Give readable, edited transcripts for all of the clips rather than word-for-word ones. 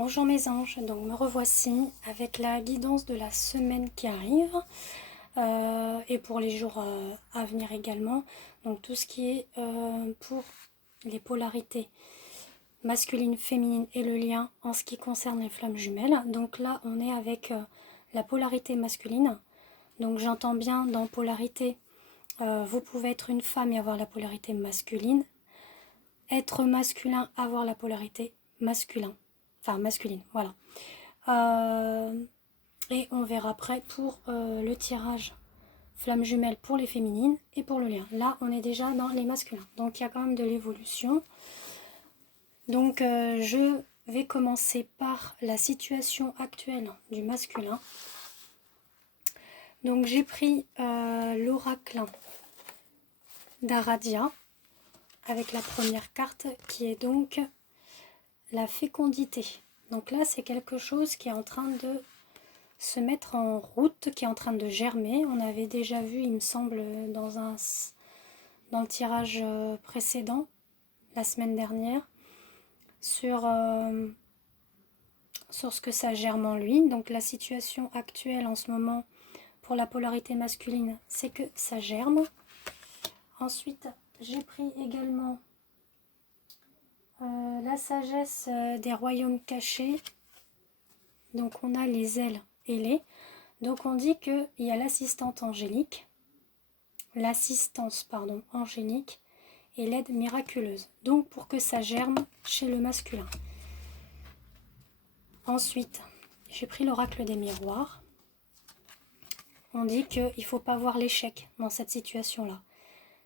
Bonjour mes anges, donc me revoici avec la guidance de la semaine qui arrive et pour les jours à venir également. Donc tout ce qui est pour les polarités masculines, féminines et le lien en ce qui concerne les flammes jumelles. Donc là on est avec la polarité masculine. Donc j'entends bien dans polarité, vous pouvez être une femme et avoir la polarité masculine. Être masculin, avoir la polarité masculine. Enfin masculine, voilà. Et on verra après pour le tirage flamme jumelle pour les féminines et pour le lien. Là, on est déjà dans les masculins. Donc, il y a quand même de l'évolution. Donc, je vais commencer par la situation actuelle du masculin. Donc, j'ai pris l'oracle d'Aradia avec la première carte qui est donc la fécondité. Donc là, c'est quelque chose qui est en train de se mettre en route, qui est en train de germer. On avait déjà vu, il me semble, dans le tirage précédent, la semaine dernière, sur ce que ça germe en lui. Donc la situation actuelle en ce moment pour la polarité masculine, c'est que ça germe. Ensuite, j'ai pris également la sagesse des royaumes cachés. Donc on a les ailes ailées. Donc on dit qu'il y a l'assistance angélique et l'aide miraculeuse. Donc pour que ça germe chez le masculin. Ensuite, j'ai pris l'oracle des miroirs. On dit qu'il ne faut pas voir l'échec dans cette situation-là.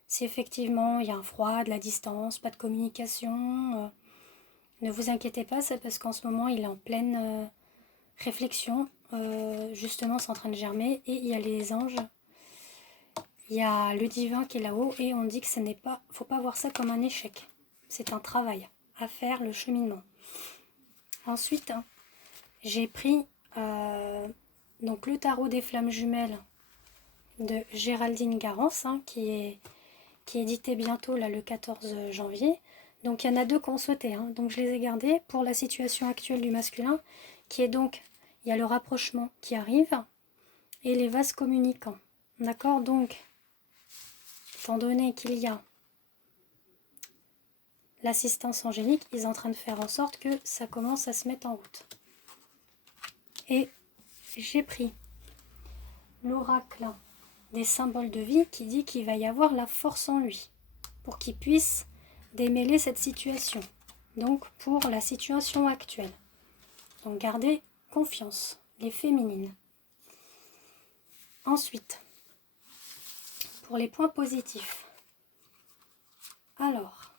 Si effectivement il y a un froid, de la distance, pas de communication, ne vous inquiétez pas, c'est parce qu'en ce moment il est en pleine réflexion. Justement, c'est en train de germer et il y a les anges. Il y a le divin qui est là-haut et on dit que ce n'est pas, faut pas voir ça comme un échec. C'est un travail à faire, le cheminement. Ensuite, j'ai pris donc le tarot des flammes jumelles de Géraldine Garance, qui est édité bientôt là, le 14 janvier. Donc il y en a deux qu'on sautait, donc je les ai gardés pour la situation actuelle du masculin, qui est donc, il y a le rapprochement qui arrive et les vases communicants. D'accord, donc étant donné qu'il y a l'assistance angélique, ils sont en train de faire en sorte que ça commence à se mettre en route. Et j'ai pris l'oracle des symboles de vie qui dit qu'il va y avoir la force en lui pour qu'il puisse démêler cette situation. Donc pour la situation actuelle. Donc gardez confiance, les féminines. Ensuite, pour les points positifs. Alors,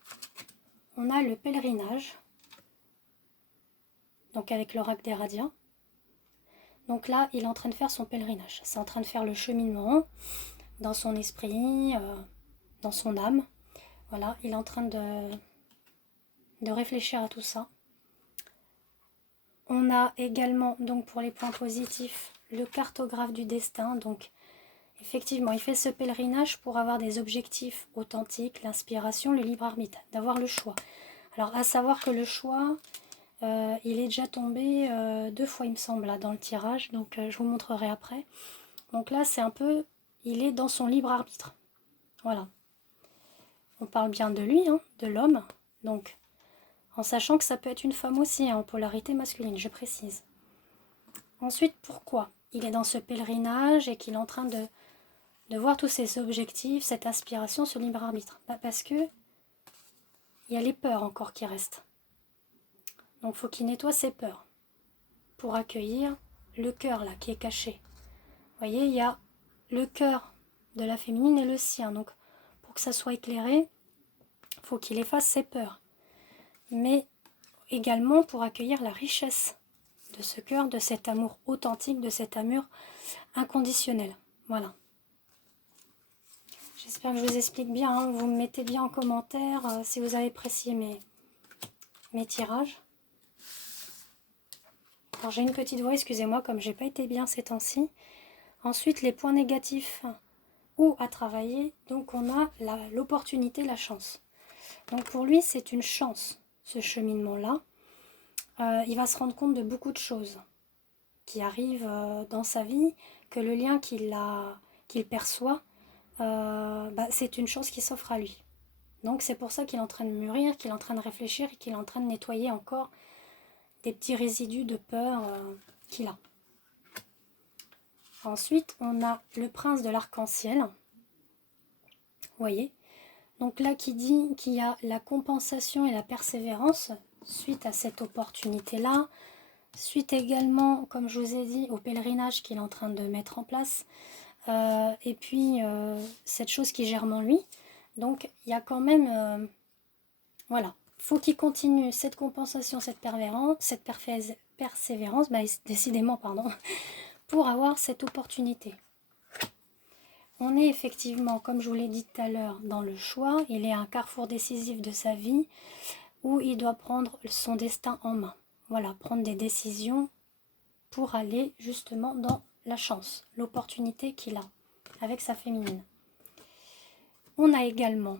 on a le pèlerinage, donc avec l'oracle des radiens. Donc là, il est en train de faire son pèlerinage. C'est en train de faire le cheminement dans son esprit, dans son âme. Voilà, il est en train de réfléchir à tout ça. On a également, donc pour les points positifs, le cartographe du destin. Donc effectivement, il fait ce pèlerinage pour avoir des objectifs authentiques, l'inspiration, le libre arbitre, d'avoir le choix. Alors à savoir que le choix, il est déjà tombé 2 fois il me semble là, dans le tirage, donc je vous montrerai après. Donc là c'est un peu, il est dans son libre arbitre. Voilà. On parle bien de lui, de l'homme, donc en sachant que ça peut être une femme aussi, en polarité masculine, je précise. Ensuite, pourquoi il est dans ce pèlerinage et qu'il est en train de voir tous ses objectifs, cette aspiration, ce libre arbitre? Parce que il y a les peurs encore qui restent. Donc il faut qu'il nettoie ses peurs pour accueillir le cœur là qui est caché. Vous voyez, il y a le cœur de la féminine et le sien. Donc pour que ça soit éclairé, il faut qu'il efface ses peurs. Mais également pour accueillir la richesse de ce cœur, de cet amour authentique, de cet amour inconditionnel. Voilà. J'espère que je vous explique bien. Vous me mettez bien en commentaire si vous avez apprécié mes tirages. Alors j'ai une petite voix, excusez-moi, comme j'ai pas été bien ces temps-ci. Ensuite, les points négatifs ou à travailler. Donc on a l'opportunité, la chance. Donc pour lui, c'est une chance, ce cheminement-là. il va se rendre compte de beaucoup de choses qui arrivent dans sa vie, que le lien qu'il perçoit, c'est une chose qui s'offre à lui. Donc c'est pour ça qu'il est en train de mûrir, qu'il est en train de réfléchir et qu'il est en train de nettoyer encore des petits résidus de peur qu'il a. Ensuite, on a le prince de l'arc-en-ciel. Vous voyez? Donc là, qui dit qu'il y a la compensation et la persévérance suite à cette opportunité-là, suite également, comme je vous ai dit, au pèlerinage qu'il est en train de mettre en place, et puis cette chose qui germe en lui. Donc il y a quand même, voilà, faut qu'il continue cette compensation, cette persévérance, décidément, pardon, pour avoir cette opportunité. On est effectivement, comme je vous l'ai dit tout à l'heure, dans le choix. Il est à un carrefour décisif de sa vie où il doit prendre son destin en main. Voilà, prendre des décisions pour aller justement dans la chance, l'opportunité qu'il a avec sa féminine. On a également,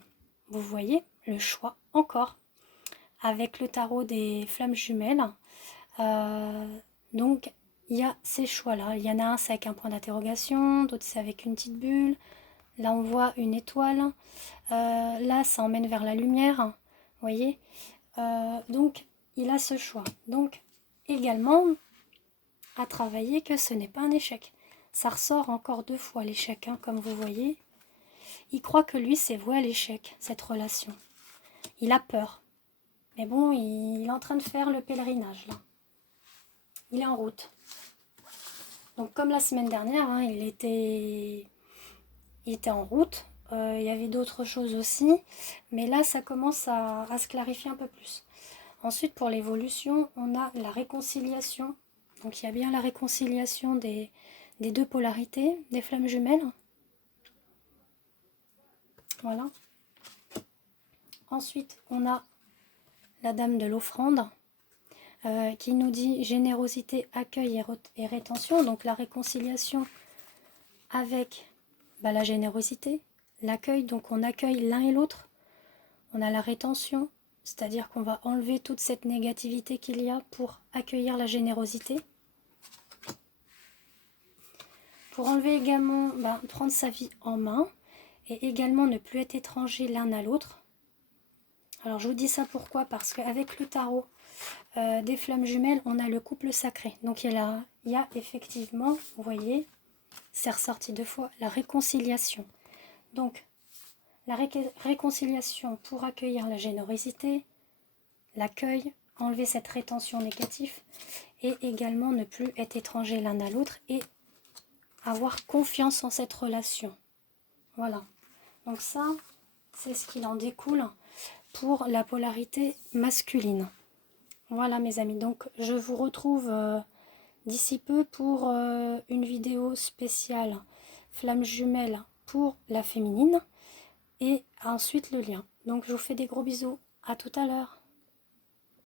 vous voyez, le choix encore avec le tarot des flammes jumelles. Donc, il y a ces choix-là. Il y en a un, c'est avec un point d'interrogation, d'autres, c'est avec une petite bulle. Là, on voit une étoile. Là, ça emmène vers la lumière. Vous voyez, donc, il a ce choix. Donc, également, à travailler que ce n'est pas un échec. Ça ressort encore 2 fois l'échec, hein, comme vous voyez. Il croit que lui, c'est voué à l'échec, cette relation. Il a peur. Mais bon, il est en train de faire le pèlerinage, là. Il est en route. Donc, comme la semaine dernière, hein, il était en route. Il y avait d'autres choses aussi. Mais là, ça commence à se clarifier un peu plus. Ensuite, pour l'évolution, on a la réconciliation. Donc, il y a bien la réconciliation des 2 polarités, des flammes jumelles. Voilà. Ensuite, on a la dame de l'offrande qui nous dit générosité, accueil et rétention. Donc, la réconciliation avec la générosité, l'accueil. Donc, on accueille l'un et l'autre. On a la rétention, c'est-à-dire qu'on va enlever toute cette négativité qu'il y a pour accueillir la générosité. Pour enlever également, prendre sa vie en main et également ne plus être étranger l'un à l'autre. Alors je vous dis ça pourquoi? Parce qu'avec le tarot des flammes jumelles, on a le couple sacré. Donc il y a effectivement, vous voyez, c'est ressorti 2 fois, la réconciliation. Donc la réconciliation pour accueillir la générosité, l'accueil, enlever cette rétention négative et également ne plus être étranger l'un à l'autre et avoir confiance en cette relation. Voilà. Donc ça, c'est ce qu'il en découle pour la polarité masculine. Voilà mes amis. Donc je vous retrouve d'ici peu pour une vidéo spéciale flamme jumelle pour la féminine et ensuite le lien. Donc je vous fais des gros bisous. À tout à l'heure.